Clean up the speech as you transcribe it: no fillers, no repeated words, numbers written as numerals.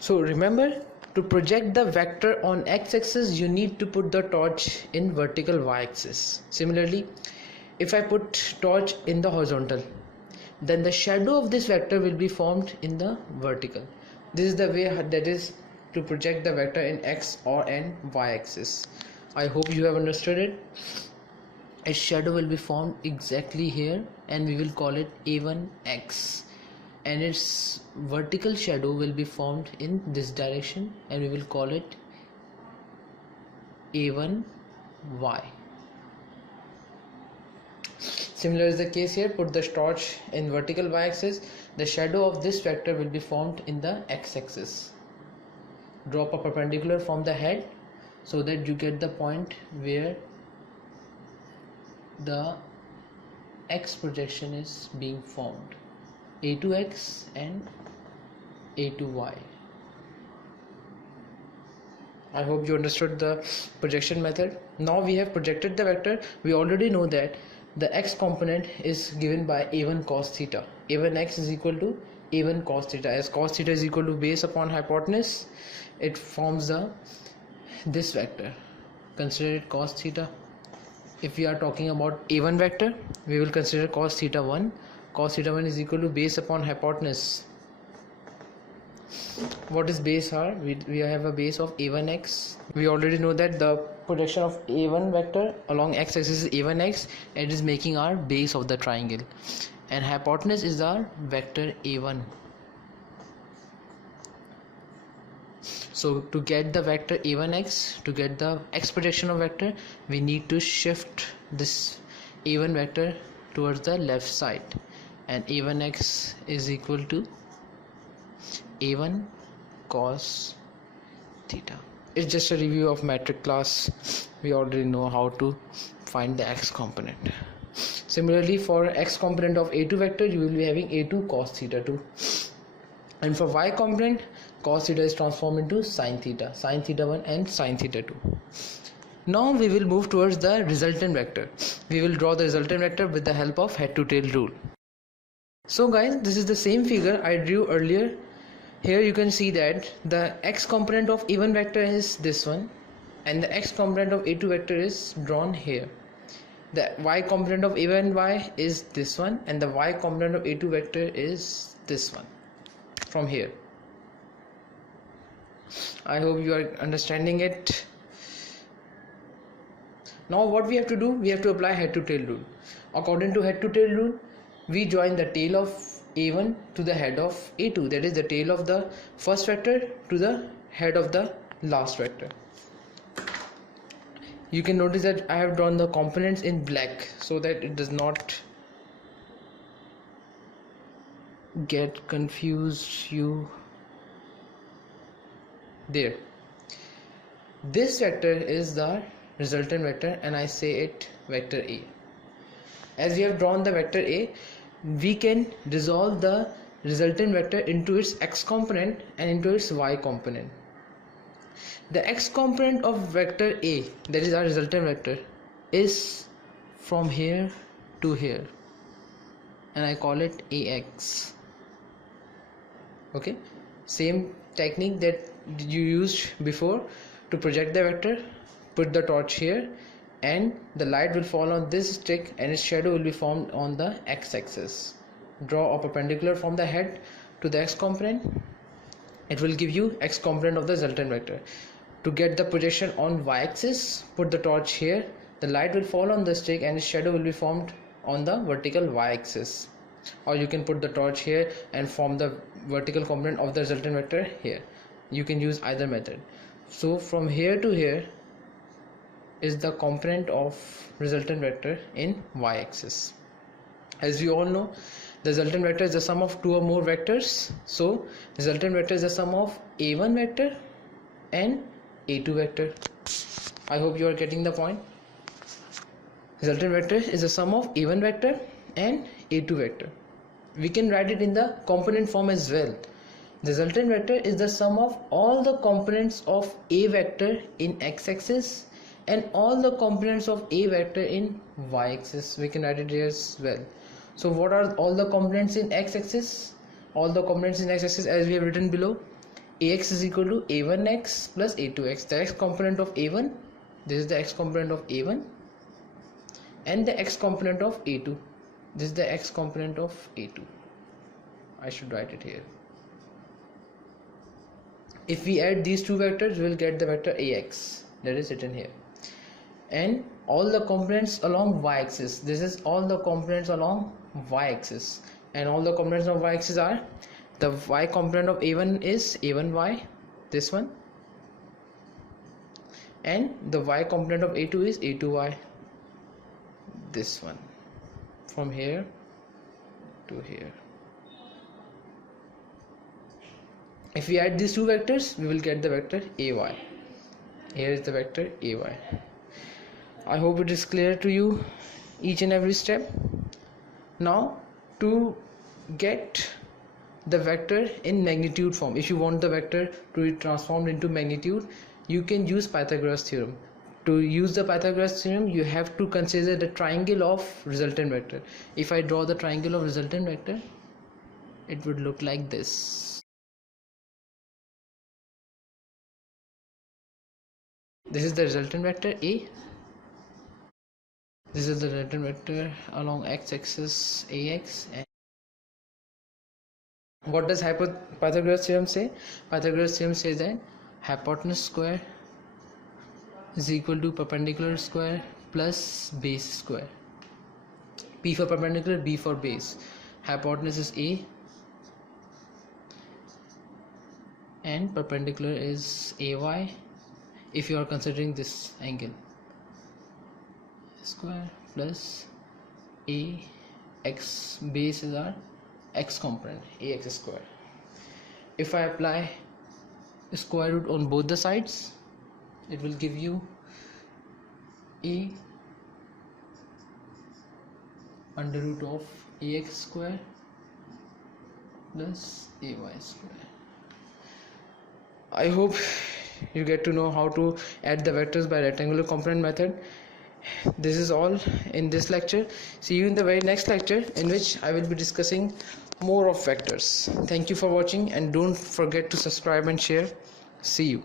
So remember, to project the vector on x-axis you need to put the torch in vertical y-axis. Similarly, if I put torch in the horizontal, then the shadow of this vector will be formed in the vertical. This is the way that is to project the vector in x or n y-axis. I hope you have understood it. A shadow will be formed exactly here and we will call it a1x, and its vertical shadow will be formed in this direction and we will call it a1y. Similar is the case here. Put the torch in vertical y-axis, the shadow of this vector will be formed in the x-axis. Drop a perpendicular from the head so that you get the point where the x projection is being formed, a2x and a2y. I hope you understood the projection method. Now we have projected the vector. We already know that the x component is given by a1 cos theta. a1x is equal to a1 cos theta. As cos theta is equal to base upon hypotenuse, it forms this vector. Consider it cos theta. If we are talking about a1 vector, we will consider cos theta 1. Cos theta 1 is equal to base upon hypotenuse. What is base r? We have a base of a1x. We already know that the projection of a1 vector along x-axis is a1x, and it is making our base of the triangle, and hypotenuse is our vector a1. So to get the vector a1x, to get the x projection of vector, we need to shift this a1 vector towards the left side, and a1x is equal to a1 cos theta. It's just a review of metric class. We already know how to find the x component. Similarly, for x component of a2 vector, you will be having a2 cos theta 2, and for y component, cos theta is transformed into sin theta 1 and sin theta 2. Now we will move towards the resultant vector. We will draw the resultant vector with the help of head to tail rule. So guys, this is the same figure I drew earlier. Here you can see that the x component of a1 vector is this one, and the x component of a2 vector is drawn here. The y component of a1y is this one, and the y component of a2 vector is this one from here. I hope you are understanding it. Now what we have to do, we have to apply head to tail rule. According to head to tail rule, we join the tail of a1 to the head of a2, that is the tail of the first vector to the head of the last vector. You can notice that I have drawn the components in black so that it does not get confused you there. This vector is the resultant vector, and I say it vector A. As we have drawn the vector A, we can resolve the resultant vector into its x component and into its y component. The x component of vector A, that is our resultant vector, is from here to here, and I call it ax. Okay, same technique that you used before to project the vector. Put the torch here and the light will fall on this stick and its shadow will be formed on the x-axis. Draw a perpendicular from the head to the x component. It will give you x component of the resultant vector. To get the projection on y-axis, put the torch here, the light will fall on the stick and its shadow will be formed on the vertical y-axis. Or you can put the torch here and form the vertical component of the resultant vector here. You can use either method. So from here to here is the component of resultant vector in y-axis. As we all know, the resultant vector is the sum of two or more vectors. So resultant vector is the sum of a1 vector and a2 vector. I hope you are getting the point. Resultant vector is the sum of a1 vector and a2 vector. We can write it in the component form as well. The resultant vector is the sum of all the components of a vector in x-axis and all the components of a vector in y-axis. We can write it here as well. So what are all the components in x-axis? All the components in x-axis, as we have written below, ax is equal to a1x plus a2x. The x component of a1, this is the x component of a1, and the x component of a2, this is the x component of a2. I should write it here. If we add these two vectors, we will get the vector ax, that is written here. And all the components along y-axis, this is all the components along y-axis, and all the components of y-axis are, the y component of a1 is a1y, this one, and the y component of a2 is a2y, this one, from here to here. If we add these two vectors, we will get the vector ay. Here is the vector ay. I hope it is clear to you, each and every step. Now, to get the vector in magnitude form, if you want the vector to be transformed into magnitude, you can use Pythagoras theorem. To use the Pythagoras theorem, you have to consider the triangle of resultant vector. If I draw the triangle of resultant vector, it would look like this. This is the resultant vector A. This is the resultant vector along x-axis ax. And what does Pythagoras theorem say? Pythagoras theorem says that hypotenuse square is equal to perpendicular square plus base square. P for perpendicular, B for base. Hypotenuse is A and perpendicular is AY. If you are considering this angle, square plus ax, base is our x component, ax square. If I apply square root on both the sides, it will give you a under root of ax square plus ay square. I hope you get to know how to add the vectors by rectangular component method. This is all in this lecture. See you in the very next lecture, in which I will be discussing more of vectors. Thank you for watching, and don't forget to subscribe and share. See you.